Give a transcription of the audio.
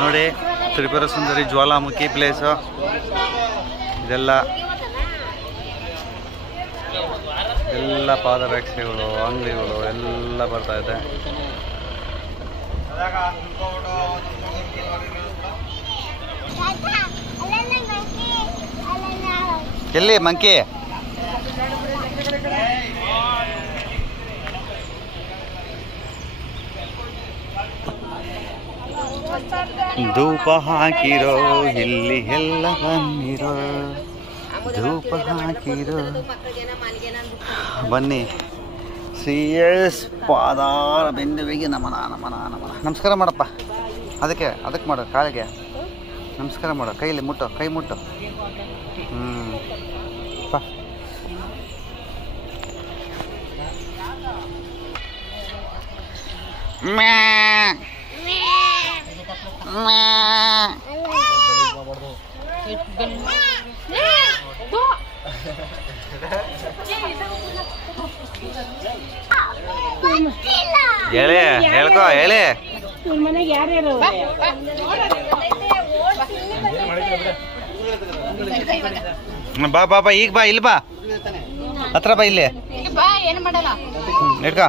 ನೋಡಿ ತ್ರಿಪುರ ಸುಂದರಿ ಜ್ವಾಲಾಮುಖಿ ಪ್ಲೇಸು ಎಲ್ಲ ಪಾದರಕ್ಷೆಗಳು ಅಂಗಡಿಗಳು ಎಲ್ಲ ಬರ್ತಾ ಇದೆ. ಎಲ್ಲಿ ಮಂಕಿ? ಧೂಪ ಹಾಕಿರೋ ಇಲ್ಲಿ ಎಲ್ಲ ಬನ್ನಿರೋ, ಧೂಪ ಹಾಕಿರೋ ಬನ್ನಿ. CS ಪಾದಾರ ಬಿಂದುವಿಗೆ ನಮನ ನಮನ ನಮನ. ನಮಸ್ಕಾರ ಮಾಡಪ್ಪ, ಅದಕ್ಕೆ ಮಾಡು, ಕಾಲಿಗೆ ನಮಸ್ಕಾರ ಮಾಡು, ಕೈಲಿ ಮುಟ್ಟು, ಕೈ ಮುಟ್ಟು. ಪ ಹೇಳಿ ಹೇಳ್ಕೊ ಹೇಳಿ. ಬಾ ಬಾ ಬಾ, ಈಗ ಬಾ, ಇಲ್ಲಿ ಬಾ, ಹತ್ರ ಬಾ, ಇಲ್ಲಿ ಹಿಡ್ಕೊ.